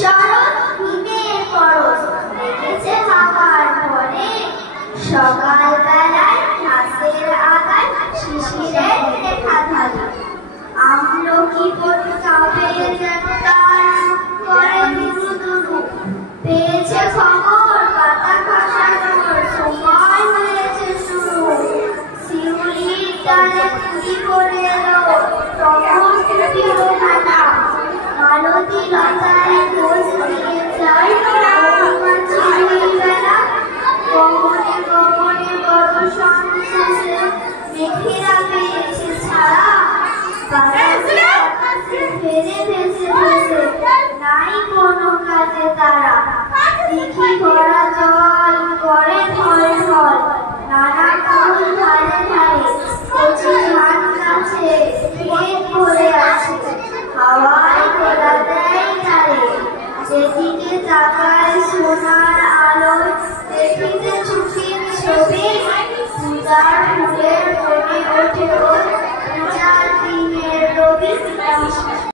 শরৎ হিমের পরশ লেগেছে হাওয়ার ভরে, সকাল বেলায় ঘাসের আগায় শিশিরের রেখা ধারা, আমলকি পটু কাঁপে যেন তার করে দুরু দুরু, পেয়েছে খবর পাতা খসানোর সময় হয়েছে শুরু, শিউলির ডালে তুলি করে এলো সমস্ত প্রিয়খানা, মালতী লতায় খোঁজ দিয়ে যায় বেলা, গগনে গগনে বড় সন্দেশে মেঘেরা পেয়েছে ছাড়া, ফেরে ভেসে ভেসে নাই কোনো কাজে তারা, দেখি ভরা জল করে ঢল ঢল, নানা ফুল ধারে ধারে কচি ধান গাছে ক্ষেত ভরে আছে, হাওয়ায় খোলা দেয় তারে, যেদিকে তাকায় সোনার আলো দেখিতে চোখের ছবি, সুতার ফুলের জমে ওঠে